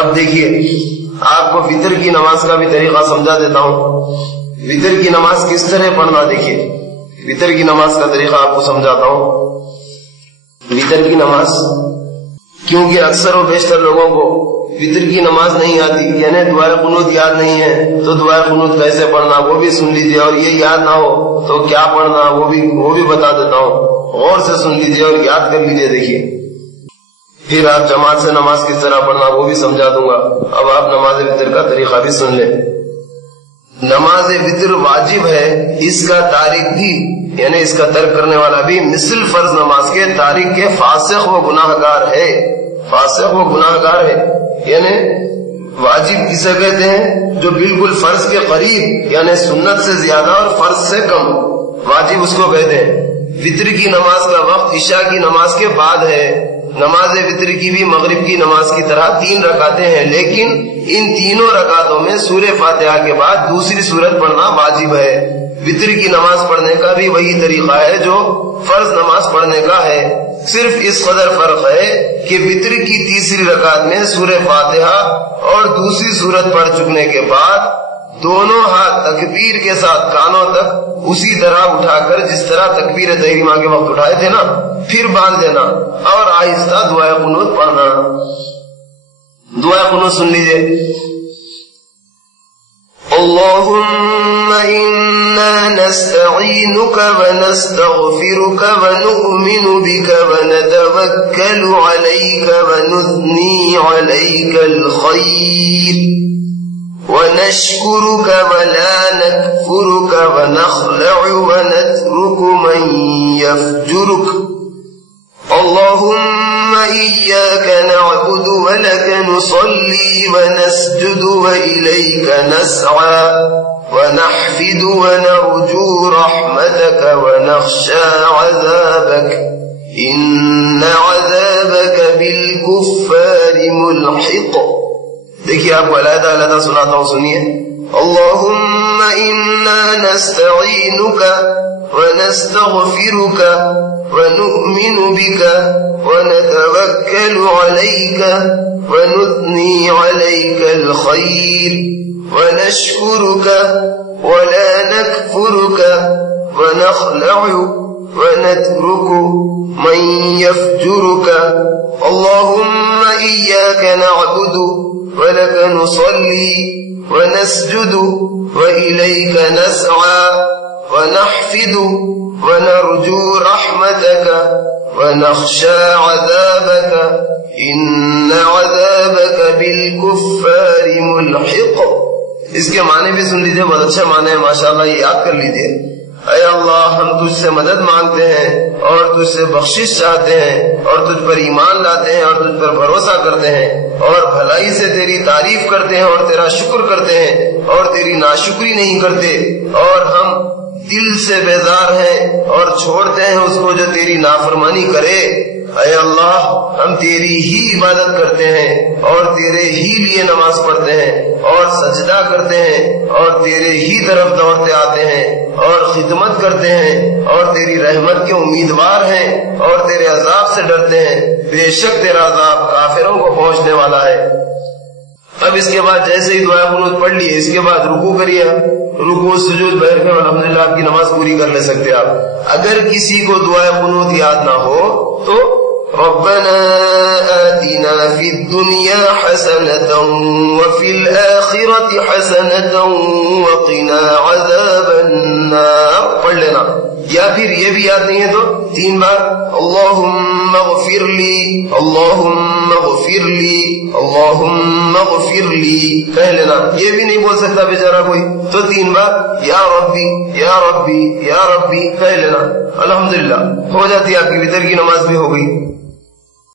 اب دیکھیے آپ کو وتر کی نماز کا بھی طریقہ سمجھا دیتا ہوں. وتر کی نماز کس طرح پڑھنا، دیکھیے وتر کی نماز کا طریقہ آپ کو سمجھاتا ہوں. وتر کی نماز، کیونکہ اکثر و بیشتر لوگوں کو وتر کی نماز نہیں آتی، یعنی دعائے قنوت یاد نہیں ہے، تو دعائے قنوت کیسے پڑھنا وہ بھی سن لیجیے، اور یہ یاد نہ ہو تو کیا پڑھنا وہ بھی بتا دیتا ہوں. غور سے سن لیجیے اور یاد کر لیجیے. دیکھیے پھر آپ جماعت سے نماز کس طرح پڑھنا وہ بھی سمجھا دوں گا. اب آپ نماز وتر کا طریقہ بھی سن لیں. نماز وتر واجب ہے، اس کا تارک بھی یعنی اس کا ترک کرنے والا بھی مثل فرض نماز کے تارک کے فاسق و گناہ گار ہے. فاسق و گناہ گار ہے، یعنی واجب کسے کہتے ہیں؟ جو بالکل فرض کے قریب، یعنی سنت سے زیادہ اور فرض سے کم، واجب اس کو کہتے ہیں. وتر کی نماز کا وقت عشاء کی نماز کے بعد ہے. نماز وتر کی بھی مغرب کی نماز کی طرح 3 رکعتیں ہیں، لیکن ان تینوں رکعتوں میں سورہ فاتحہ کے بعد دوسری سورت پڑھنا واجب ہے. وتر کی نماز پڑھنے کا بھی وہی طریقہ ہے جو فرض نماز پڑھنے کا ہے. صرف اس قدر فرق ہے کہ وتر کی تیسری رکعت میں سورہ فاتحہ اور دوسری سورت پڑھ چکنے کے بعد دونوں ہاتھ تکبیر کے ساتھ کانوں تک اسی طرح اٹھا کر جس طرح تکبیر تحریمہ کے وقت اٹھائے تھے نا، پھر باندھ دینا اور آہستہ دعائے قنوت پڑھنا. دعائے قنوت سن لیجیے. اللهم إنا نستعينك ونستغفرك ونؤمن بك ونتوكل عليك ونثني عليك الخير ونشكرك ولا نكفرك ونخلع ونترك من يفجرك. اللهم إياك نعبد ولك نصلي ونسجد وإليك نسعى ونحفد ونرجو رحمتك ونخشى عذابك إن عذابك بالكفار ملحق. دیکھیے آپ کو علیحدہ علیحدہ سناتا ہوں، سنیے. اللهم إنا نستعينك ونستغفرك ونؤمن بك ونتوكل عليك ونثني عليك الخير ونشكرك ولا نكفرك ونخلع ونترك من يفجرك. اللهم إياك نعبد ولك نصلي ونسجد وإليك نسعى ونحفد ونرجو رحمتك ونخشى عذابك إن عذابك بالكفار ملحق. اس کے معنی بھی سن لیجئے، بہت اچھا معنی ہے ماشاءاللہ، یہ یاد کر لیجئے. اے اللہ ہم تجھ سے مدد مانگتے ہیں اور تجھ سے بخشش چاہتے ہیں اور تجھ پر ایمان لاتے ہیں اور تجھ پر بھروسہ کرتے ہیں اور بھلائی سے تیری تعریف کرتے ہیں اور تیرا شکر کرتے ہیں اور تیری ناشکری نہیں کرتے، اور ہم دل سے بیزار ہیں اور چھوڑتے ہیں اس کو جو تیری نافرمانی کرے. اے اللہ ہم تیری ہی عبادت کرتے ہیں اور تیرے ہی لیے نماز پڑھتے ہیں اور سجدہ کرتے ہیں اور تیرے ہی طرف دوڑتے آتے ہیں اور خدمت کرتے ہیں اور تیری رحمت کے امیدوار ہیں اور تیرے عذاب سے ڈرتے ہیں. بے شک تیرا عذاب کافروں کو پہنچنے والا ہے. اب اس کے بعد جیسے ہی دعا قنوت پڑھ لیے، اس کے بعد رکوع کریے. رکوع سجود بیٹھ کر الحمدللہ آپ کی نماز پوری کر لے سکتے آپ. اگر کسی کو دعا قنوت یاد نہ ہو تو ربنا آتنا في الدنيا حسنة وفي الآخرة حسنة وقنا عذاب النار پڑھ لینا. یا پھر یہ بھی یاد نہیں ہے تو 3 بار اللهم اغفر لي اللهم اغفر لي اللهم اغفر لي کہہ لینا. یہ بھی نہیں بول سکتا بیچارہ کوئی تو 3 بار یا ربی یا ربی یا ربی کہہ لینا. الحمدللہ ہو جاتی ہے آپ کی وتر کی نماز بھی ہو گئی.